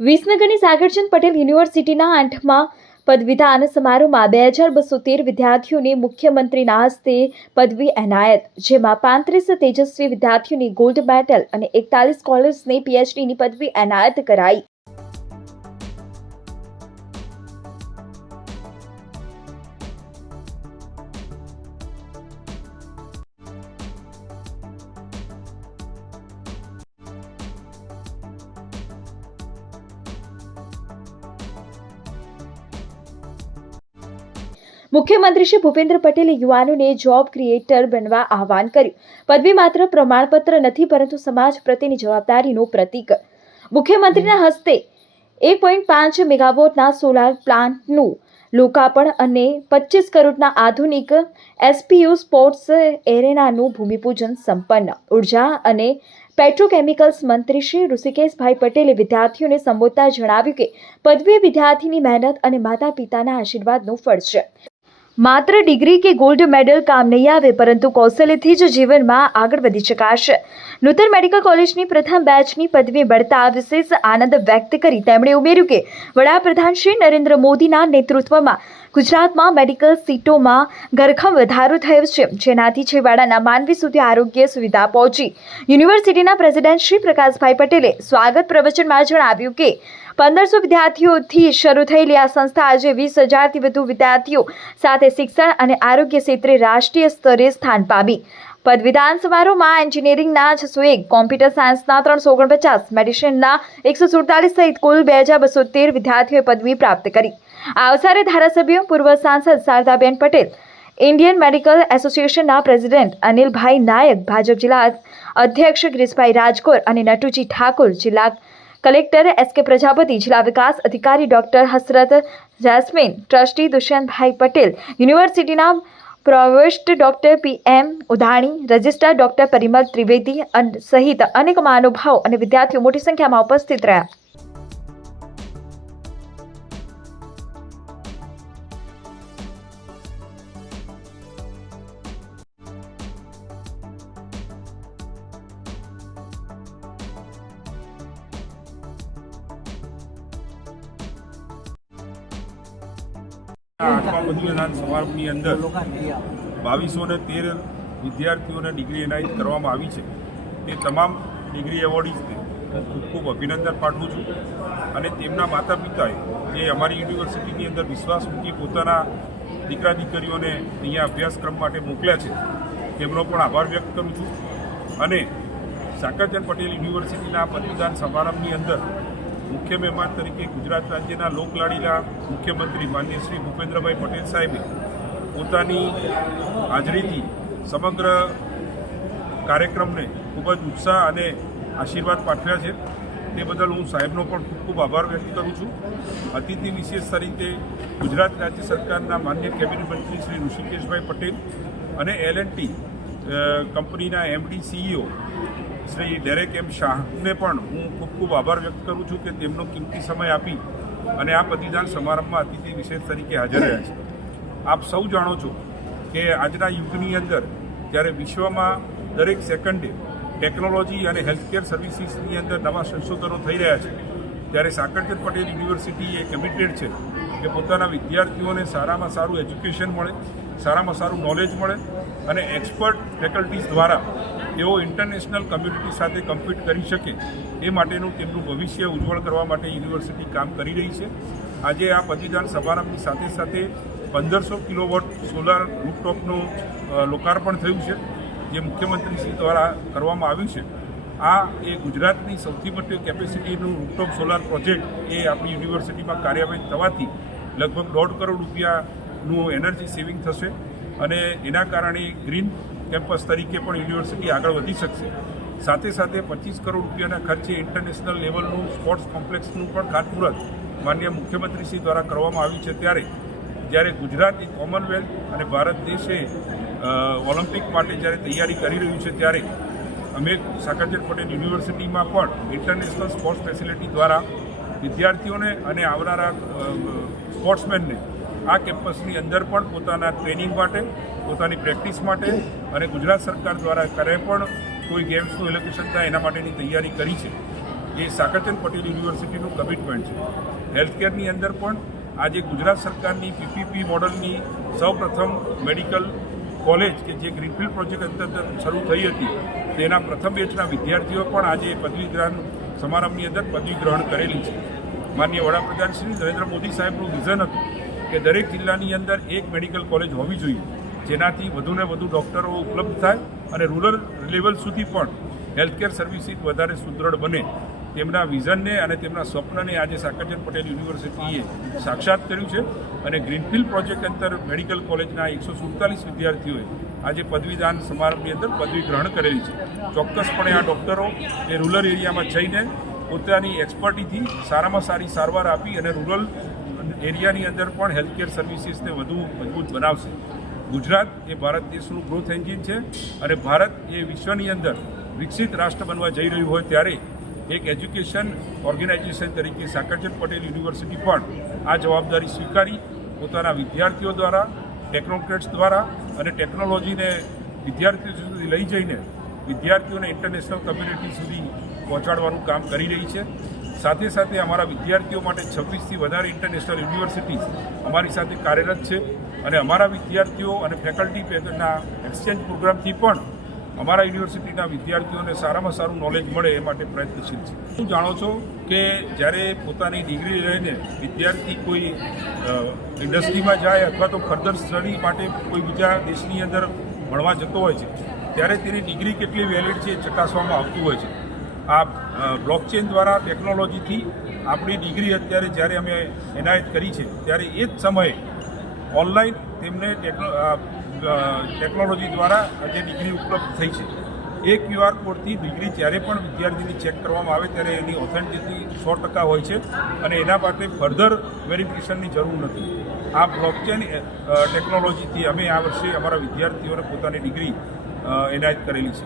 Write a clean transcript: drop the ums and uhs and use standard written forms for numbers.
વિસનગરની સાગરચંદ પટેલ યુનિવર્સિટીના 8મા પદવીદાન સમારોહમાં 2213 વિદ્યાર્થીઓને મુખ્યમંત્રીના હસ્તે પદવી એનાયત, જેમાં 35 તેજસ્વી વિદ્યાર્થીઓને ગોલ્ડ મેડલ અને 41 સ્કોલર્સને પીએચડીની પદવી એનાયત કરાઈ। મુખ્યમંત્રી શ્રી ભૂપેન્દ્ર પટેલે યુવાનોને જોબ ક્રિએટર બનવા આહવાન કર્યું। પદવી માત્ર પ્રમાણપત્ર નથી, પરંતુ સમાજ પ્રત્યેની જવાબદારીનું પ્રતીક। મુખ્યમંત્રીના હસ્તે 1.5 મેગાવોટના સોલાર પ્લાન્ટનું લોકાર્પણ અને 25 કરોડના આધુનિક એસપીયુ સ્પોર્ટ્સ એરેનાનું ભૂમિપૂજન સંપન્ન। ઉર્જા અને પેટ્રોકેમિકલ્સ મંત્રી શ્રી ઋષિકેશભાઈ પટેલે વિદ્યાર્થીઓને સંબોધતા જણાવ્યું કે પદવી વિદ્યાર્થીની મહેનત અને માતા પિતાના આશીર્વાદનું ફળ છે। માત્ર ડિગ્રી કે ગોલ્ડ મેડલ કામ નહીં આવે, પરંતુ કૌશલ્યથી જ જીવનમાં આગળ વધી શકાશે। નૂતન મેડિકલ કોલેજની પ્રથમ બેચની પદવી મળતા વિશેષ આનંદ વ્યક્ત કરી તેમણે ઉમેર્યું કે વડાપ્રધાન શ્રી નરેન્દ્ર મોદીના નેતૃત્વમાં ગુજરાતમાં મેડિકલ સીટોમાં ધરખમ વધારો થયો છે, જેનાથી છેવાડાના માનવી સુધી આરોગ્ય સુવિધા પહોંચી। યુનિવર્સિટીના પ્રેસિડેન્ટ શ્રી પ્રકાશભાઈ પટેલે સ્વાગત પ્રવચનમાં જણાવ્યું કે 1500 વિદ્યાર્થીઓથી શરૂ થયેલી આ સંસ્થા આજે 20,000થી વધુ વિદ્યાર્થીઓ સાથે શિક્ષણ અને આરોગ્ય ક્ષેત્રે રાષ્ટ્રીય સ્તરે સ્થાન પામી। પદવીદાન સમારોહમાં એન્જિનિયરિંગના 601, કોમ્પ્યુટર સાયન્સના 349, મેડિસિનના 147 સહિત કુલ 2213 વિદ્યાર્થીઓએ પદવી પ્રાપ્ત કરી। આ અવસરે ધારાસભ્ય, પૂર્વ સાંસદ શારદાબેન પટેલ, ઇન્ડિયન મેડિકલ એસોસિએશનના પ્રેસિડેન્ટ અનિલભાઈ નાયક, ભાજપ જિલ્લા અધ્યક્ષ ગિરીશભાઈ રાજકોર અને નટુજી ઠાકોર, જિલ્લા કલેક્ટર એસ.કે. પ્રજાપતિ, જિલ્લા વિકાસ અધિકારી ડોક્ટર હસરત જાસ્મીન, ટ્રસ્ટી દુષ્યંતભાઈ પટેલ, યુનિવર્સિટીના provost doctor P M. Udhani, registrar doctor Parimal Trivedi સહિત અનેક મહાનુભાવો અને વિદ્યાર્થીઓ મોટી સંખ્યામાં ઉપસ્થિત રહ્યા। આઠમા પદવીદાન સમારંભની અંદર 2213 વિદ્યાર્થીઓને ડિગ્રી એનાયત કરવામાં આવી છે। તે તમામ ડિગ્રી એવોર્ડીઝને હું ખૂબ અભિનંદન પાઠવું છું અને તેમના માતા પિતાએ જે અમારી યુનિવર્સિટીની અંદર વિશ્વાસ મૂકી પોતાના દીકરા દીકરીઓને અહીંયા અભ્યાસક્રમ માટે મોકલ્યા છે, તેમનો પણ આભાર વ્યક્ત કરું છું। અને સાગરચંદ પટેલ યુનિવર્સિટીના પદવીદાન સમારંભની અંદર મુખ્ય મહેમાન તરીકે ગુજરાત રાજ્યના લોકલાડીલા મુખ્યમંત્રી માનનીય શ્રી ભૂપેન્દ્રભાઈ પટેલ સાહેબે પોતાની હાજરીથી સમગ્ર કાર્યક્રમને ખૂબ જ ઉત્સાહ અને આશીર્વાદ પાઠવ્યા છે। તે બદલ હું સાહેબનો પણ ખૂબ ખૂબ આભાર વ્યક્ત કરું છું। અતિથિ વિશેષ તરીકે ગુજરાત રાજ્ય સરકારના માન્ય કેબિનેટ મંત્રી શ્રી ઋષિકેશભાઈ પટેલ અને L&T કંપનીના MD CEO શ્રી ડેરેક એમ શાહને પણ હું ખૂબ ખૂબ આભાર વ્યક્ત કરું છું કે તેમનો કિંમતી સમય આપી અને આ પદવીદાન સમારંભમાં અતિથિ વિશેષ તરીકે હાજર રહ્યા છે। આપ સૌ જાણો છો કે આજના યુગની અંદર જ્યારે વિશ્વમાં દરેક સેકન્ડે ટેકનોલોજી અને હેલ્થકેર સર્વિસીસની અંદર નવા સંશોધનો થઈ રહ્યા છે, ત્યારે સાગરચંદ પટેલ યુનિવર્સિટી એ કમિટેડ છે કે પોતાના વિદ્યાર્થીઓને સારામાં સારું એજ્યુકેશન મળે, સારામાં સારું નોલેજ મળે અને એક્સપર્ટ ફેકલ્ટીઝ દ્વારા તેઓ ઇન્ટરનેશનલ કમ્યુનિટી સાથે કમ્પીટ કરી શકે એ માટેનું તેમનું ભવિષ્ય ઉજ્જવળ કરવા માટે યુનિવર્સિટી કામ કરી રહી છે। આજે આ પદવીદાન સમારંભની સાથે સાથે 1500 કિલોવોટ સોલાર રૂફટોપનું લોકાર્પણ થયું છે, જે મુખ્યમંત્રીશ્રી દ્વારા કરવામાં આવ્યું છે। આ એ ગુજરાતની સૌથી મોટી કેપેસિટીનું રૂફટોપ સોલાર પ્રોજેક્ટ એ આપણી યુનિવર્સિટીમાં કાર્યવાહી થવાથી લગભગ 1.5 કરોડ રૂપિયાનું એનર્જી સેવિંગ થશે અને એના કારણે ગ્રીન કેમ્પસ તરીકે પણ યુનિવર્સિટી આગળ વધી શકશે। સાથે સાથે 25 કરોડ રૂપિયાના ખર્ચે ઇન્ટરનેશનલ લેવલનું સ્પોર્ટ્સ કોમ્પ્લેક્સનું પણ ખાતમુહૂર્ત માનનીય મુખ્યમંત્રીશ્રી દ્વારા કરવામાં આવ્યું છે। જ્યારે ગુજરાત એ કોમનવેલ્થ અને ભારત દેશે ઓલિમ્પિક માટે જ્યારે તૈયારી કરી રહ્યું છે, ત્યારે અમે સાગરચંદ પટેલ યુનિવર્સિટીમાં પણ ઇન્ટરનેશનલ સ્પોર્ટ્સ ફેસિલિટી દ્વારા વિદ્યાર્થીઓને અને આવનારા સ્પોર્ટ્સમેનને આ કેમ્પસની અંદર પણ પોતાના ટ્રેનિંગ માટે, પોતાની પ્રેક્ટિસ માટે અને ગુજરાત સરકાર દ્વારા ક્યારે પણ કોઈ ગેમ્સનું એલોકેશન થાય એના માટેની તૈયારી કરી છે। એ સાકરચંદ પટેલ યુનિવર્સિટીનું કમિટમેન્ટ છે. હેલ્થકેરની અંદર પણ આજે ગુજરાત સરકારની પીપીપી મોડલની સૌપ્રથમ મેડિકલ કોલેજ કે જે ગ્રીનફિલ્ડ પ્રોજેક્ટ અંતર્ગત શરૂ થઈ હતી તેના પ્રથમ બેચના વિદ્યાર્થીઓ પણ આજે પદવીદાન સમારંભની અંદર પદવી ગ્રહણ કરેલી છે. માનનીય વડાપ્રધાન શ્રી નરેન્દ્ર મોદી સાહેબનું વિઝન હતું કે દરેક જિલ્લાની અંદર એક મેડિકલ કોલેજ હોવી જોઈએ, જેનાથી વધુને વધુ ડૉક્ટરો ઉપલબ્ધ થાય અને રૂરલ લેવલ સુધી પણ હેલ્થકેર સર્વિસીસ વધારે સુદૃઢ બને. તેમના વિઝનને અને તેમના સ્વપ્નને આજે સાકરચંદ પટેલ યુનિવર્સિટીએ સાક્ષાત કર્યું છે અને ગ્રીનફિલ્ડ પ્રોજેક્ટ અંતર મેડિકલ કોલેજના 147 વિદ્યાર્થીઓએ આજે પદવીદાન સમારંભની અંદર પદવી ગ્રહણ કરેલી છે. ચોક્કસપણે આ ડૉક્ટરો એ રૂરલ એરિયામાં જઈને પોતાની એક્સપર્ટીથી સારામાં સારી સારવાર આપી અને રૂરલ એરિયાની અંદર પણ હેલ્થકેર સર્વિસીસને વધુ મજબૂત બનાવશે. ગુજરાત એ ભારત દેશનું ગ્રોથ એન્જિન છે અને ભારત એ વિશ્વની અંદર વિકસિત રાષ્ટ્ર બનવા જઈ રહ્યું હોય ત્યારે એક એજ્યુકેશન ઓર્ગેનાઇઝેશન તરીકે સાકરચંદ પટેલ યુનિવર્સિટી પણ આ જવાબદારી સ્વીકારી પોતાના વિદ્યાર્થીઓ દ્વારા, ટેકનોક્રેટ્સ દ્વારા અને ટેકનોલોજીને વિદ્યાર્થીઓ સુધી લઈ જઈને વિદ્યાર્થીઓને ઇન્ટરનેશનલ કમ્યુનિટી સુધી પહોંચાડવાનું કામ કરી રહી છે. સાથે સાથે અમારા વિદ્યાર્થીઓ માટે 26થી વધારે ઇન્ટરનેશનલ યુનિવર્સિટીઝ અમારી સાથે કાર્યરત છે અને અમારા વિદ્યાર્થીઓ અને ફેકલ્ટી પેટર્નના એક્સચેન્જ પ્રોગ્રામથી પણ અમારા યુનિવર્સિટીના વિદ્યાર્થીઓને સારામાં સારું નોલેજ મળે એ માટે પ્રયત્નશીલ છે. શું જાણો છો કે જ્યારે પોતાની ડિગ્રી લઈને વિદ્યાર્થી કોઈ ઇન્ડસ્ટ્રીમાં જાય અથવા તો ફર્ધર સ્ટડી માટે કોઈ બીજા દેશની અંદર ભણવા જતો હોય છે ત્યારે તેની ડિગ્રી કેટલી વેલિડ છે એ ચકાસવામાં આવતું હોય છે. આ બ્લોકચેન દ્વારા ટેકનોલોજીથી આપણી ડિગ્રી અત્યારે જ્યારે અમે એનાયત કરી છે ત્યારે એ જ સમયે ઓનલાઈન તેમને ટેકનોલોજી દ્વારા જે ડિગ્રી ઉપલબ્ધ થઈ છે એ QR કોડથી ડિગ્રી જ્યારે પણ વિદ્યાર્થીની ચેક કરવામાં આવે ત્યારે એની ઓથેન્ટિસિટી 100% હોય છે અને એના માટે ફર્ધર વેરિફિકેશનની જરૂર નથી. આ બ્લોકચેન ટેકનોલોજીથી અમે આ વર્ષે અમારા વિદ્યાર્થીઓને પોતાની ડિગ્રી એનાયત કરેલી છે.